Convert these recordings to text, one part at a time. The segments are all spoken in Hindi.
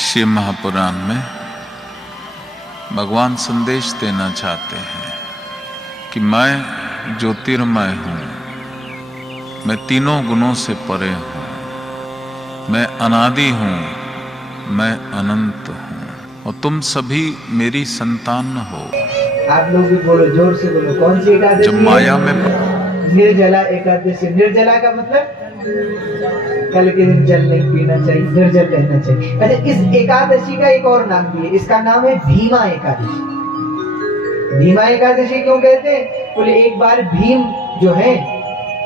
शिव महापुराण में भगवान संदेश देना चाहते हैं कि मैं ज्योतिर्मय हूँ, मैं तीनों गुणों से परे हूँ, मैं अनादि हूँ, मैं अनंत हूँ और तुम सभी मेरी संतान हो। आप लोग भी बोलो, जोर से बोलो। कौन सी एकादशी? जब माया में निर्जला एकादशी। निर्जला का मतलब कल के दिन जल नहीं पीना चाहिए, निर्जल रहना चाहिए। अच्छा, इस एकादशी का एक और नाम भी है, इसका नाम है भीमा एकादशी। भीमा एकादशी क्यों कहते हैं? बोले एक बार भीम जो है,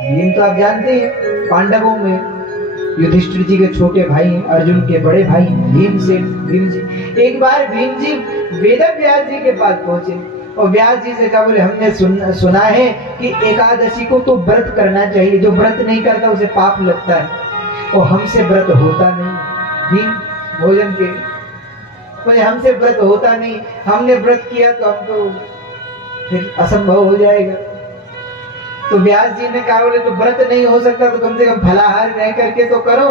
भीम तो आप जानते हैं पांडवों में युधिष्ठिर जी के छोटे भाई हैं, अर्जुन के बड़े भाई भीम जी। एक बार भीम जी वेद व्यास जी के पास पहुंचे और व्यास जी से कहा, बोले हमने सुना है कि एकादशी को तो व्रत करना चाहिए, जो व्रत नहीं करता उसे पाप लगता है और हमसे व्रत होता नहीं। भीम भोजन के बोले हमसे व्रत होता नहीं, हमने व्रत किया तो हमको फिर असंभव हो जाएगा। तो व्यास जी ने कहा, बोले तो व्रत नहीं हो सकता तो कम से कम फलाहार रह करके तो करो।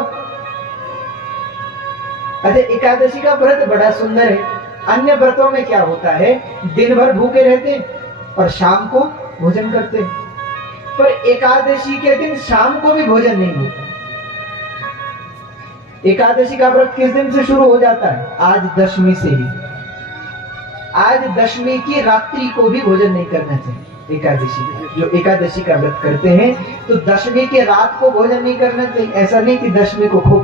अच्छा, एकादशी का व्रत बड़ा सुंदर है। अन्य व्रतों में क्या होता है, दिन भर भूखे रहते और शाम को भोजन करते, पर एकादशी के दिन शाम को भी भोजन नहीं होता। एकादशी का व्रत किस दिन से शुरू हो जाता है? आज दशमी से ही। आज दशमी की रात्रि को भी भोजन नहीं करना चाहिए। एकादशी, जो एकादशी का व्रत करते हैं तो दशमी के रात को भोजन नहीं करना चाहिए। ऐसा नहीं कि दशमी को खूब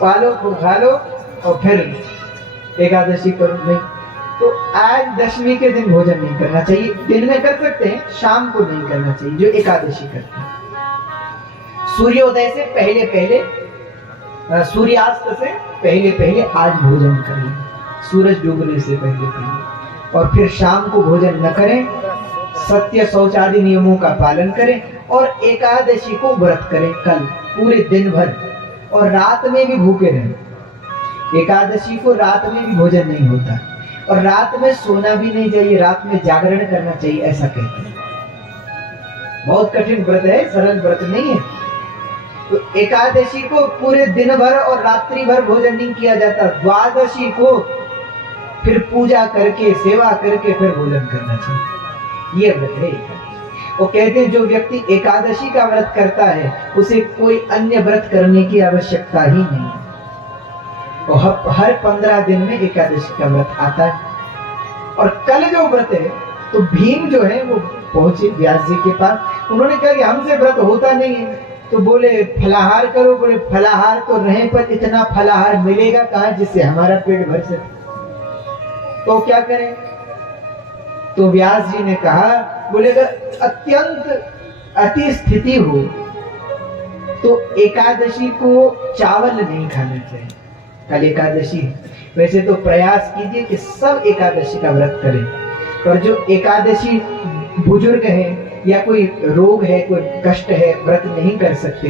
पालो, खूब खा लो और फिर एकादशी करो, नहीं। तो आज दशमी के दिन भोजन नहीं करना चाहिए। दिन में कर सकते हैं, शाम को नहीं करना चाहिए जो एकादशी करते हैं। सूर्योदय से पहले पहले, सूर्यास्त से पहले पहले आज भोजन करें, सूरज डूबने से पहले पहले, और फिर शाम को भोजन न करें। सत्य शौच आदि नियमों का पालन करें और एकादशी को व्रत करें कल पूरे दिन भर, और रात में भी भूखे रहें। एकादशी को रात में भी भोजन नहीं होता और रात में सोना भी नहीं चाहिए, रात में जागरण करना चाहिए, ऐसा कहते हैं। बहुत कठिन व्रत है, सरल व्रत नहीं है। तो एकादशी को पूरे दिन भर और रात्रि भर भोजन नहीं किया जाता। द्वादशी को फिर पूजा करके, सेवा करके फिर भोजन करना चाहिए। ये व्रत है एकादशी। वो कहते हैं जो व्यक्ति एकादशी का व्रत करता है उसे कोई अन्य व्रत करने की आवश्यकता ही नहीं है। तो हर 15 दिन में एकादशी का व्रत आता है। और कल जो व्रत है, तो भीम जो है वो पहुंचे व्यास जी के पास। उन्होंने कहा कि हमसे व्रत होता नहीं है, तो बोले फलाहार करो। बोले फलाहार तो रहे, पर इतना फलाहार मिलेगा कहाँ जिससे हमारा पेट भर सके, तो क्या करें? तो व्यास जी ने कहा, बोले अगर अत्यंत अति स्थिति हो तो एकादशी को चावल नहीं खाना चाहिए। कल एकादशी है, वैसे तो प्रयास कीजिए कि सब एकादशी का व्रत करें, पर जो एकादशी बुजुर्ग है या कोई रोग है, कोई कष्ट है, व्रत नहीं कर सकते,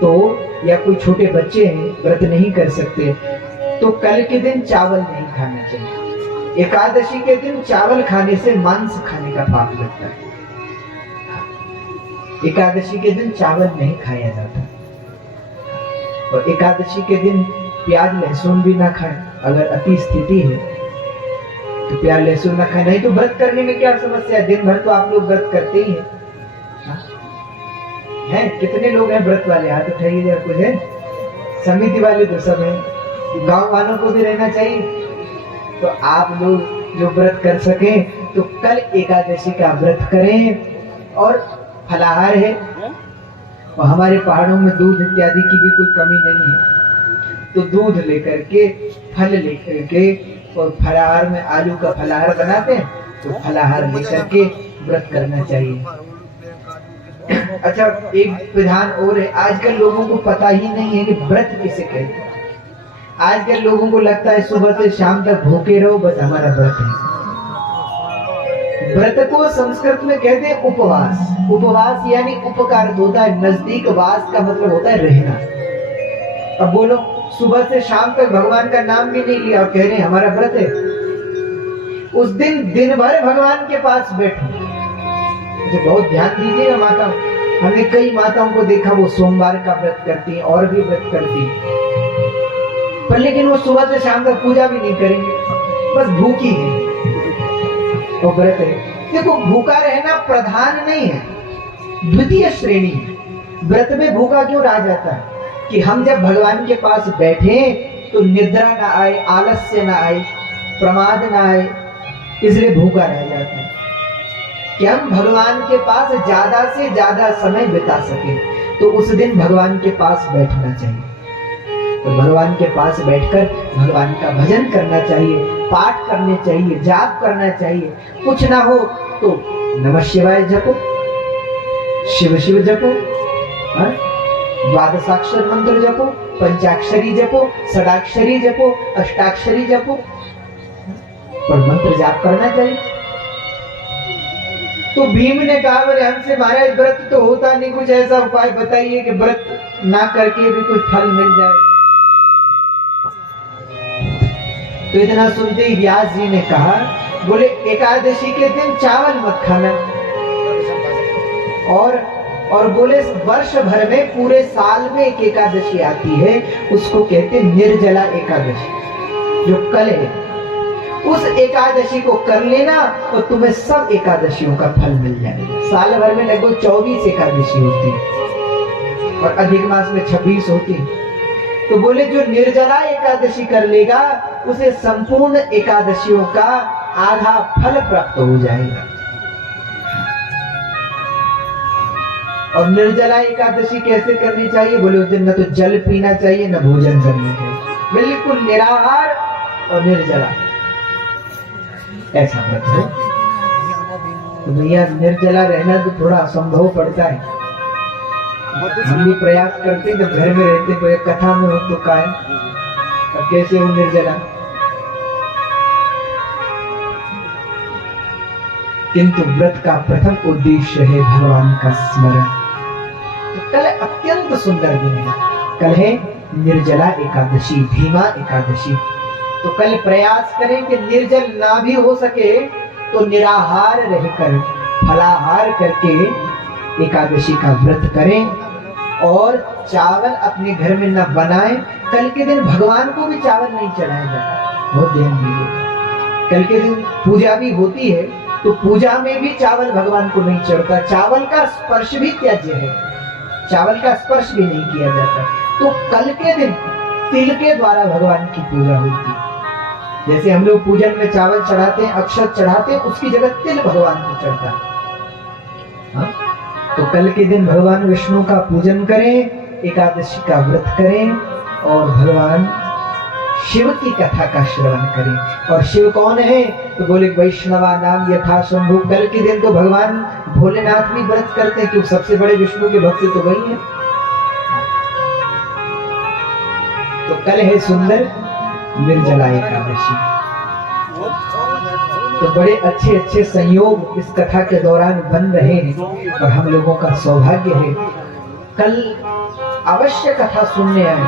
तो या कोई छोटे बच्चे हैं व्रत नहीं कर सकते, तो कल के दिन चावल नहीं खाना चाहिए। एकादशी के दिन चावल खाने से मांस खाने का पाप लगता है। एकादशी के दिन चावल नहीं खाया जाता। और एकादशी के दिन प्याज लहसुन भी ना खाएं। अगर अति स्थिति है तो प्याज लहसुन ना खाएं। नहीं तो व्रत करने में क्या समस्या है? दिन भर तो आप लोग व्रत करते ही हैं। कितने लोग हैं व्रत वाले? हाथ उठाइए जरा। कुछ है? समिति वाले तो सब हैं। गांव वालों को भी रहना चाहिए। तो आप लोग जो व्रत कर सके तो कल एकादशी का व्रत करें। और फलाहार है, और हमारे पहाड़ों में दूध इत्यादि की भी कोई कमी नहीं है, तो दूध लेकर के, फल लेकर के, और फलाहार में आलू का फलाहार बनाते हैं, तो फलाहार लेकर के व्रत करना चाहिए। अच्छा, एक विधान और है। आजकल लोगों को पता ही नहीं है कि व्रत किसे कहते हैं। आजकल लोगों को लगता है सुबह से शाम तक भूखे रहो, बस हमारा व्रत है। व्रत को संस्कृत में कहते हैं उपवास। उपवास यानी उपकार होता है नजदीक, वास का मतलब होता है रहना। अब बोलो, सुबह से शाम तक भगवान का नाम भी नहीं लिया और कह रहे हैं हमारा व्रत है। उस दिन दिन भर भगवान के पास बैठो। मुझे बहुत ध्यान दीजिएगा माता, हमने कई माताओं को देखा वो सोमवार का व्रत करती हैं और भी व्रत करती हैं। पर लेकिन वो सुबह से शाम तक पूजा भी नहीं करेंगे, बस भूखी है, वो व्रत है। देखो भूखा रहना प्रधान नहीं है, द्वितीय श्रेणी है। व्रत में भूखा क्यों रहा जाता है कि हम जब भगवान के पास बैठे तो निद्रा ना आए, आलस्य ना आए, प्रमाद ना आए, इसलिए भूखा रह जाता है कि हम भगवान के पास ज्यादा से ज्यादा समय बिता सके। तो उस दिन भगवान के पास बैठना चाहिए, तो भगवान के पास बैठकर भगवान का भजन करना चाहिए, पाठ करने चाहिए, जाप करना चाहिए। कुछ ना हो तो नमः शिवाय जपो, शिव शिव जपो, द्वादशाक्षर मंत्र जपो, पंचाक्षरी जपो, षडाक्षरी जपो, अष्टाक्षरी जपो, पर मंत्र जाप करना चाहिए। तो भीम ने कहा बोले हमसे महाराज व्रत तो होता नहीं, कुछ ऐसा उपाय बताइए कि व्रत ना करके भी कुछ फल मिल जाए। तो इतना सुनते ही व्यास जी ने कहा बोले एकादशी के दिन चावल मत खाना, और बोले वर्ष भर में पूरे साल में एक एकादशी आती है, उसको कहते निर्जला एकादशी, जो कल है। उस एकादशी को कर लेना तो तुम्हें सब एकादशियों का फल मिल जाएगा। साल भर में लगभग 24 एकादशी होती है और अधिक मास में 26 होती है। तो बोले जो निर्जला एकादशी कर लेगा उसे संपूर्ण एकादशियों का आधा फल प्राप्त हो जाएगा। और निर्जला एकादशी कैसे करनी चाहिए? बोले उस दिन न तो जल पीना चाहिए न भोजन करना चाहिए, बिल्कुल निराहार और निर्जला, ऐसा व्रत है। तो भैया निर्जला रहना तो थोड़ा असंभव पड़ता है। हम भी प्रयास करते हैं, जब घर में रहते कोई कथा में हो तो का है, अब कैसे हो निर्जला। किंतु व्रत का प्रथम उद्देश्य है भगवान का स्मरण। तो कल अत्यंत सुंदर दिन है, कल है निर्जला एकादशी, भीमा एकादशी। तो कल प्रयास करें कि निर्जल ना भी हो सके तो निराहार रहकर फलाहार करके एकादशी का व्रत करें, और चावल अपने घर में न बनाएं। कल के दिन भगवान को भी चावल नहीं चढ़ाया जाता, बहुत ध्यान दीजिए। कल के दिन पूजा भी होती है तो पूजा में भी चावल भगवान को नहीं चढ़ता, चावल का स्पर्श भी त्याज्य है, चावल का स्पर्श भी नहीं किया जाता। तो कल के दिन तिल के द्वारा भगवान की पूजा होती है। जैसे हम लोग पूजन में चावल चढ़ाते हैं, अक्षत चढ़ाते हैं, उसकी जगह तिल भगवान को चढ़ता है। तो कल के दिन भगवान विष्णु का पूजन करें, एकादशी का व्रत करें और भगवान शिव की कथा का श्रवण करें। और शिव कौन है? तो बोले वैष्णवा नाम यथा शंभु। कल के दिन तो भगवान भोलेनाथ भी व्रत करते हैं, क्योंकि सबसे बड़े विष्णु के भक्त तो वही है। तो कल है सुंदर निर्जला एकादशी। तो बड़े अच्छे अच्छे संयोग इस कथा के दौरान बन रहे हैं और हम लोगों का सौभाग्य है। कल अवश्य कथा सुनने आए,